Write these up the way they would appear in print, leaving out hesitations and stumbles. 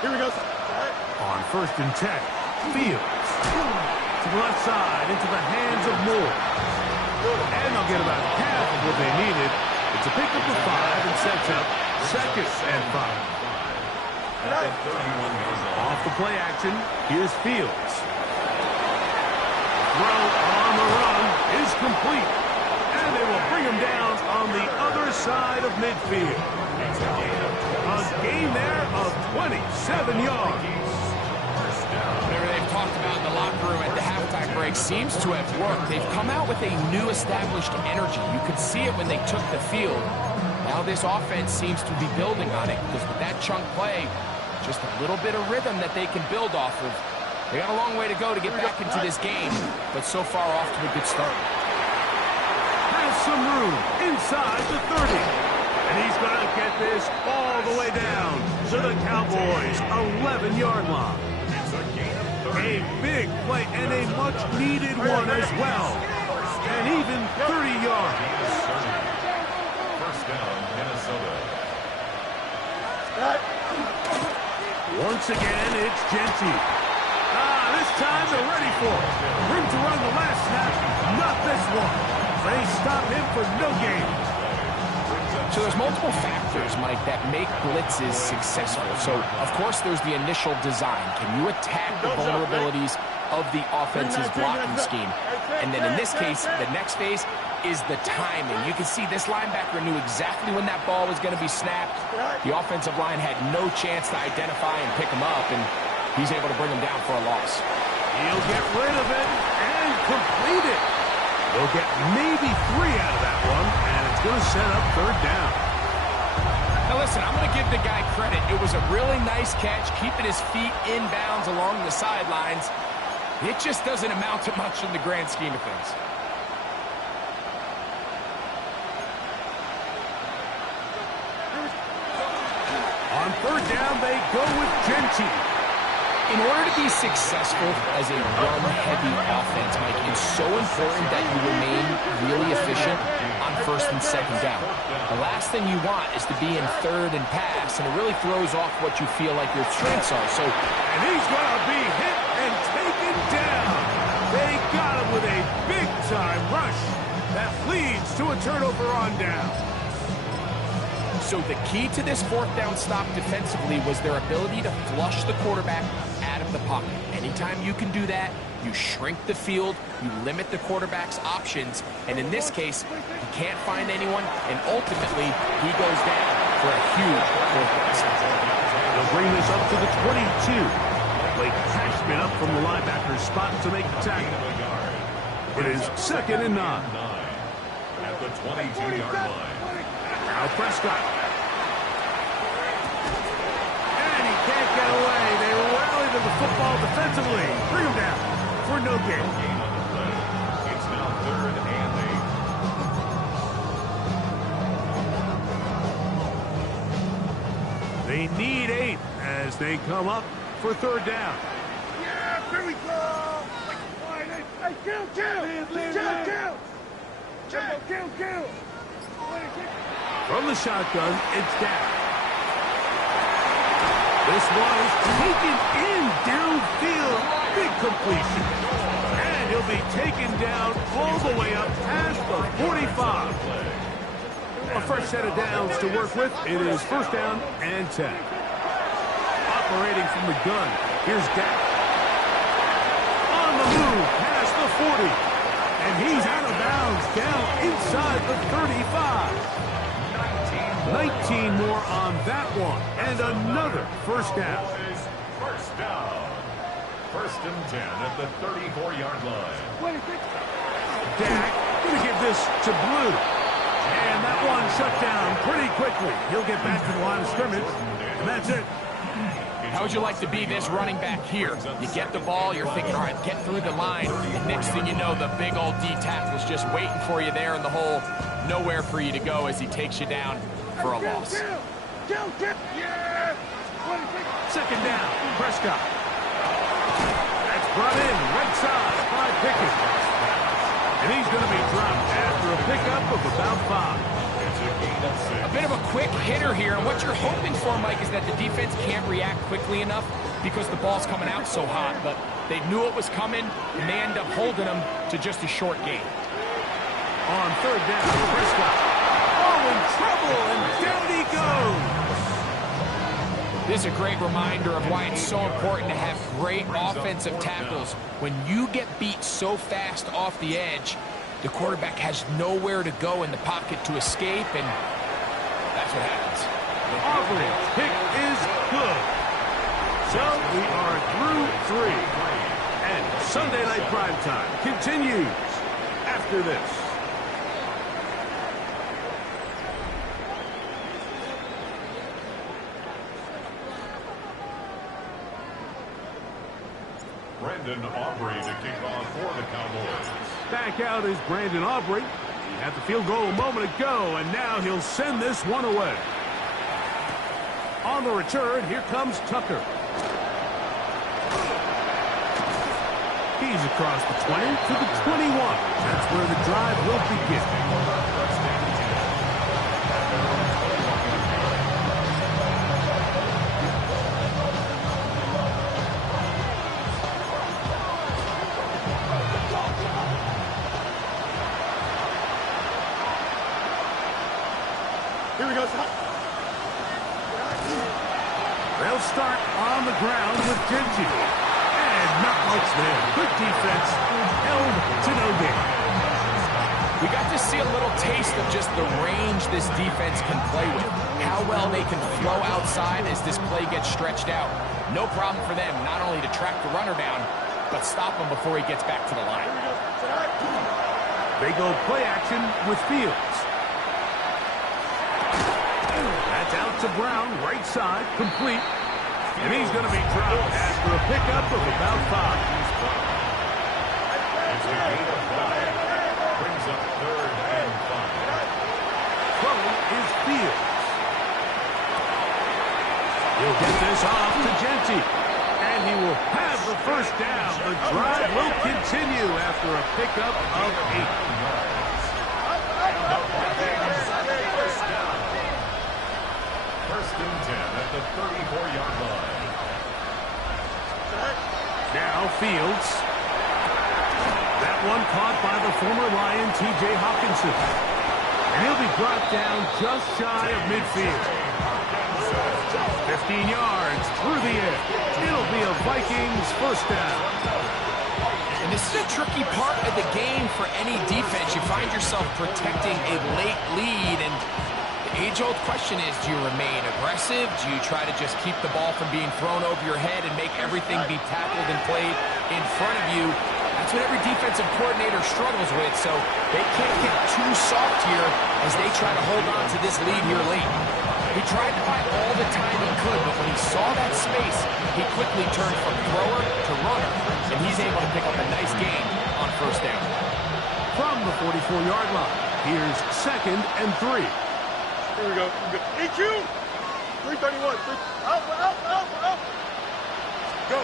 Here we go. On 1st and 10, Fields. To the left side, into the hands of Moore. And they'll get about half of what they needed. It's a pickup of 5 and sets up 2nd and 5. Off the play action, here's Fields. Throw on the run is complete. And they will bring him down on the other side of midfield. A gain there of 27 yards. Whatever they've talked about in the locker room at the halftime break seems to have worked. They've come out with a new established energy. You could see it when they took the field. Now this offense seems to be building on it because with that chunk play, just a little bit of rhythm that they can build off of. They got a long way to go to get back into this game, but so far off to a good start. Has some room inside the 30. And he's going to get this all the way down to the Cowboys' 11-yard line. A big play and a much-needed one as well. And even 30 yards. First down, Minnesota. Once again, it's Genty. This time they're ready for it. Room to run the last snap, not this one. They stop him for no gain. So there's multiple factors, Mike, that make blitzes successful. So, of course, there's the initial design. Can you attack the vulnerabilities of the offense's blocking scheme? And then in this case, the next phase is the timing. You can see this linebacker knew exactly when that ball was going to be snapped. The offensive line had no chance to identify and pick him up, and he's able to bring him down for a loss. He'll get rid of it and complete it. They'll get maybe 3 out of that one, and it's going to set up 3rd down. Now listen, I'm going to give the guy credit. It was a really nice catch, keeping his feet in bounds along the sidelines. It just doesn't amount to much in the grand scheme of things. On 3rd down, they go with Genty. In order to be successful as a run-heavy offense, Mike, it's so important that you remain really efficient on 1st and 2nd down. The last thing you want is to be in 3rd and pass, and it really throws off what you feel like your strengths are. And he's going to be hit and taken down. They got him with a big-time rush that leads to a turnover on down. So the key to this 4th down stop defensively was their ability to flush the quarterback out of the pocket. Anytime you can do that, you shrink the field, you limit the quarterback's options, and in this case, he can't find anyone, and ultimately, he goes down for a huge 4th down stop. They'll bring this up to the 22. Blake Cashman up from the linebacker's spot to make the tackle. It is 2nd and 9. At the 22-yard line. Now Prescott. And he can't get away. They rally to the football defensively. Bring him down for no gain. It's now 3rd and 8. They need 8 as they come up for 3rd down. Yeah, here we go. Hey, kill. Kill. From the shotgun, it's down. This one is taken in downfield. Big completion. And he'll be taken down all the way up past the 45. A fresh set of downs to work with. It is 1st down and 10. Operating from the gun, here's Dak. On the move past the 40. And he's out of bounds down inside the 35. 19 more on that one, and another 1st down. First down. 1st and 10 at the 34-yard line. Dak going to give this to Blue. And that one shut down pretty quickly. He'll get back to the line of scrimmage, and that's it. How would you like to be this running back here? You get the ball, you're thinking, all right, get through the line. And next thing you know, the big old D-tackle's just waiting for you there in the hole. Nowhere for you to go as he takes you down for a loss. Yeah. 2nd down, Prescott. That's brought in right side by Pickett. And he's going to be dropped after a pickup of about 5. It's a gain A bit of a quick hitter here, and what you're hoping for, Mike, is that the defense can't react quickly enough because the ball's coming out so hot, but they knew it was coming, and they end up holding them to just a short gain. On third down, Prescott. Oh, in trouble, and down he goes. This is a great reminder of why it's so important to have great offensive tackles. When you get beat so fast off the edge, the quarterback has nowhere to go in the pocket to escape, and that's what happens. The Auburn's pick is good. So we are through 3. And Sunday Night Primetime continues after this. Brandon Aubrey to kick off for the Cowboys. Back out is Brandon Aubrey. He had the field goal a moment ago, and now he'll send this one away. On the return, here comes Tucker. He's across the 20 to the 21. That's where the drive will begin. Here we go. They'll start on the ground with Genty. And not much there. Good defense. Held to no gain. We got to see a little taste of just the range this defense can play with. How well they can flow outside as this play gets stretched out. No problem for them not only to track the runner down, but stop him before he gets back to the line. They go play action with Fields. That's out to Brown, right side, complete. And he's going to be dropped after a pickup of about 5. It's a gain of 5. Brings up 3rd and 5. Throw is Fields. He'll get this off to Genty. And he will have the first down. The drive will continue after a pickup of 8. First and 10 at the 34-yard line. Now Fields. That one caught by the former Lion, T.J. Hawkinson. And he'll be brought down just shy of midfield. 15 yards through the air. It'll be a Vikings first down. And this is a tricky part of the game for any defense. You find yourself protecting a late lead, and the age-old question is, do you remain aggressive? Do you try to just keep the ball from being thrown over your head and make everything be tackled and played in front of you? That's what every defensive coordinator struggles with, so they can't get too soft here as they try to hold on to this lead here late. He tried to buy all the time he could, but when he saw that space, he quickly turned from thrower to runner, and he's able to pick up a nice gain on first down. From the 44-yard line, here's 2nd and 3. Here we go. EQ. 331. Out. Go.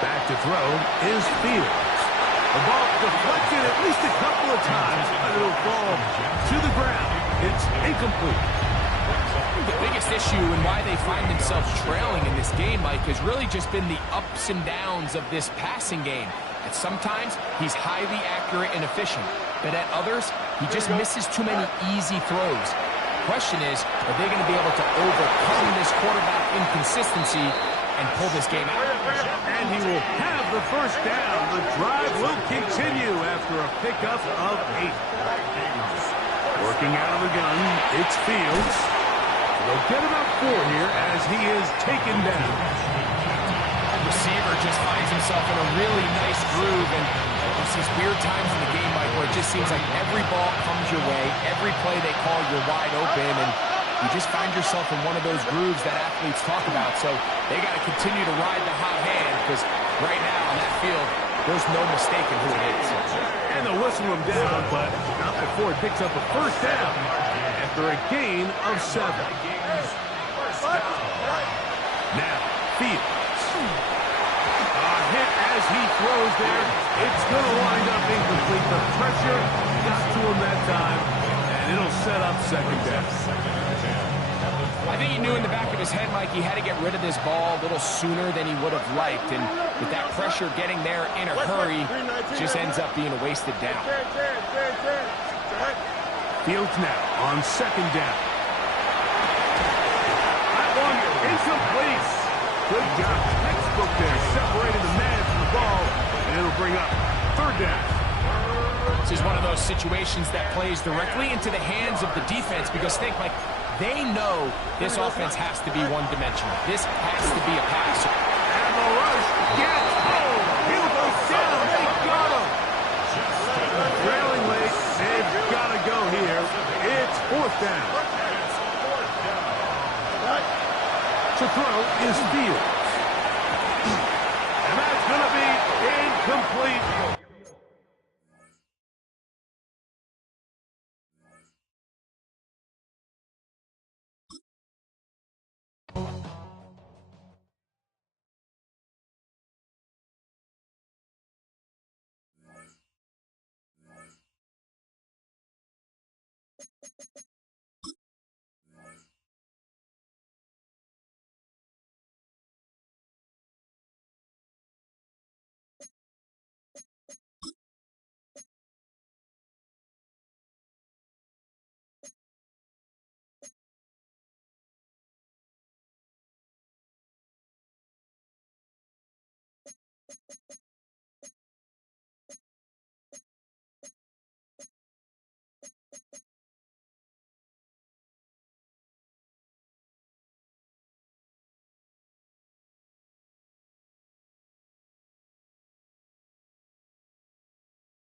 Back to throw is Fields. The ball deflected at least a couple of times, but it'll fall to the ground. It's incomplete. The biggest issue and why they find themselves trailing in this game, Mike, has really just been the ups and downs of this passing game. And sometimes he's highly accurate and efficient, but at others, he just misses too many easy throws. The question is, are they going to be able to overcome this quarterback inconsistency and pull this game out? And he will have the first down. The drive will continue after a pickup of 8. Working out of the gun, it's Fields. They'll get about 4 here as he is taken down. The receiver just finds himself in a really nice groove, and there's these weird times in the game, Mike, where it just seems like every ball comes your way, every play they call, you're wide open, and you just find yourself in one of those grooves that athletes talk about. So they got to continue to ride the hot hand, because right now on that field, there's no mistaking who it is. And they'll whistle him down, but not before it picks up a first down after a gain of 7. Now, Fields. A hit as he throws there. It's going to wind up incomplete. The pressure got to him that time, and And it'll set up second down. I think he knew in the back of his head, Mike, he had to get rid of this ball a little sooner than he would have liked. And with that pressure getting there in a hurry, just ends up being a wasted down. Fields now on second down. That one incomplete. Good job. Textbook there, separating the man from the ball. And it'll bring up third down. This is one of those situations that plays directly into the hands of the defense because think, Mike, they know this offense has to be one-dimensional. This has to be a pass. And the rush gets home. He'll go down. They got him. Trailing late. They've got to go here. It's fourth down. To throw is Fields. And that's going to be incomplete.